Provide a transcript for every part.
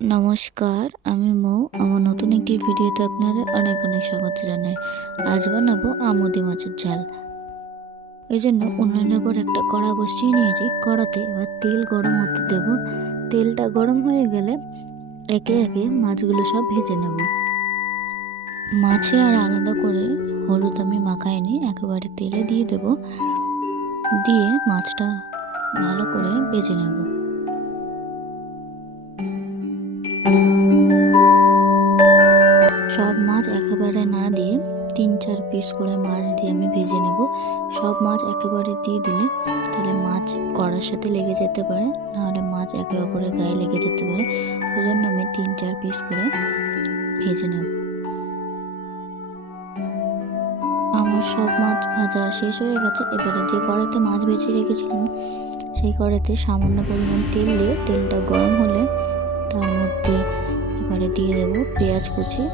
নমস্কার, আমি মৌ। আমার নতুন একটি ভিডিওতে আপনাদের অনেক অনেক স্বাগত জানাই। আজ বানাবো আমুদি মাছের ঝাল। এই জন্য উনুনের উপর একটা কড়া বসিয়ে নিয়েছি। কড়াতে এবার তেল গরম হতে দেব। তেলটা গরম হয়ে গেলে একে একে মাছগুলো সব ভেজে নেব। মাছে আর আলাদা করে হলুদ আমি মাখাইনি, একেবারে তেলে দিয়ে দেব। দিয়ে মাছটা ভালো করে ভেজে নেব। সব মাছ একেবারে না দিয়ে 3-4 পিস করে মাছ দিয়ে আমি ভেজে নেব। সব মাছ একেবারে দিয়ে দিলে তাহলে মাছ কড়ার সাথে লেগে যেতে পারে, নাহলে মাছ একে অপরের গায়ে লেগে যেতে পারে। ওই জন্য আমি 3-4 পিস করে ভেজে নেব। আমার সব মাছ ভাজা শেষ হয়ে গেছে। এবারে যে কড়াইতে মাছ ভেজে রেখেছিলাম সেই কড়াইতে সামান্য পরিমাণ তেল দিয়ে, তেলটা গরম হলে তার মধ্যে এবারে দিয়ে দেবো পেঁয়াজ কুচি,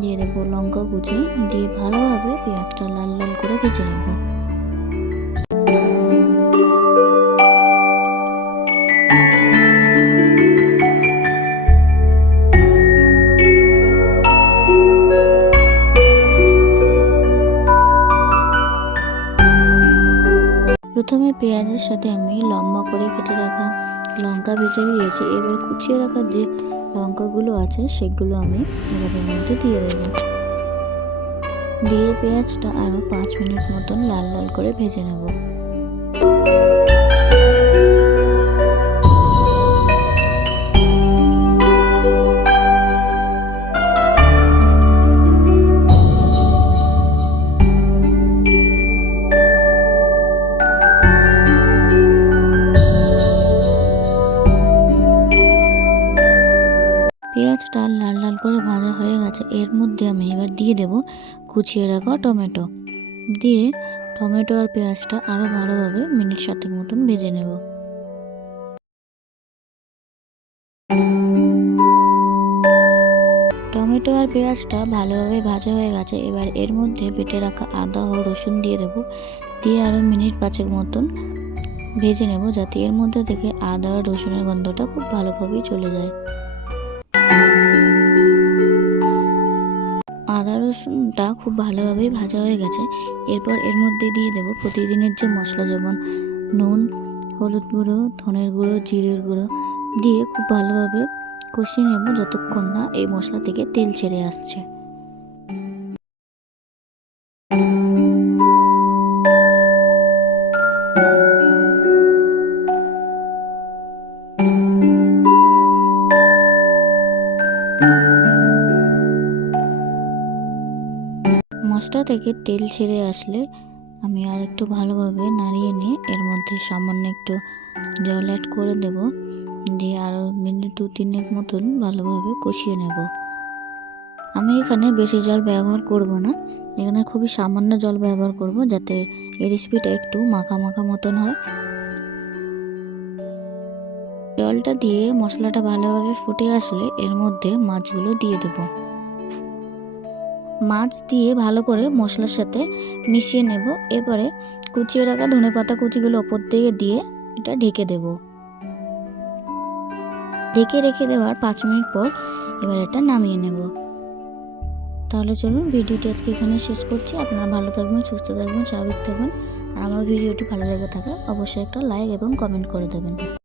দিয়ে দেবো লঙ্কা কুচি, দিয়ে ভালোভাবে পেঁয়াজটা লাল লাল করে ভেজে নেব। প্রথমে পেঁয়াজের সাথে আমি লম্বা করে কেটে রাখা লঙ্কা ভেজে দিয়েছি। এবার কুচিয়ে রাখা যে লঙ্কাগুলো আছে সেগুলো আমি এবারের মধ্যে দিয়ে দেবো। দিয়ে পেঁয়াজটা আরও 5 মিনিট মতন লাল লাল করে ভেজে নেব। পেঁয়াজটা লাল লাল করে ভাজা হয়ে গেছে। এর মধ্যে আমি এবার দিয়ে দেব কুচিয়ে রাখা টমেটো। দিয়ে টমেটো আর পেঁয়াজটা আরও ভালোভাবে মিনিট 7 মতন ভেজে নেব। টমেটো আর পেঁয়াজটা ভালোভাবে ভাজা হয়ে গেছে। এবার এর মধ্যে বেটে রাখা আদা ও রসুন দিয়ে দেব। দিয়ে আরও মিনিট 5 মতন ভেজে নেব, যাতে এর মধ্যে থেকে আদা আর রসুনের গন্ধটা খুব ভালোভাবেই চলে যায়। আদা রসুনটা খুব ভালোভাবেই ভাজা হয়ে গেছে। এরপর এর মধ্যে দিয়ে দেব প্রতিদিনের যে মশলা, যেমন নুন, হলুদ গুঁড়ো, ধনের গুঁড়ো, জিরের গুঁড়ো দিয়ে খুব ভালোভাবে কষিয়ে নেব যতক্ষণ না এই মশলা থেকে তেল ছেড়ে আসছে। মশলা থেকে তেল ছেড়ে আসলে আমি আর একটু ভালোভাবে নাড়িয়ে নিয়ে এর মধ্যে সামান্য একটু জল অ্যাড করে দেব। দিয়ে আরও মিনিট 2-3 মতন ভালোভাবে কষিয়ে নেব। আমি এখানে বেশি জল ব্যবহার করব না, এখানে খুবই সামান্য জল ব্যবহার করব, যাতে এই রেসিপিটা একটু মাখা মাখা মতন হয়। জলটা দিয়ে মশলাটা ভালোভাবে ফুটে আসলে এর মধ্যে মাছগুলো দিয়ে দেব। মাছ দিয়ে ভালো করে মশলার সাথে মিশিয়ে নেব। এরপরে কুচিয়ে রাখা ধনেপাতা কুচিগুলো ওপর থেকে দিয়ে এটা ঢেকে দেব। ঢেকে রেখে দেওয়ার 5 মিনিট পর এবার এটা নামিয়ে নেব। তাহলে চলুন ভিডিওটি আজকে এখানে শেষ করছি। আপনারা ভালো থাকবেন, সুস্থ থাকবেন, স্বাভাবিক থাকবেন। আর আমার ভিডিওটি ভালো লেগে থাকে অবশ্যই একটা লাইক এবং কমেন্ট করে দেবেন।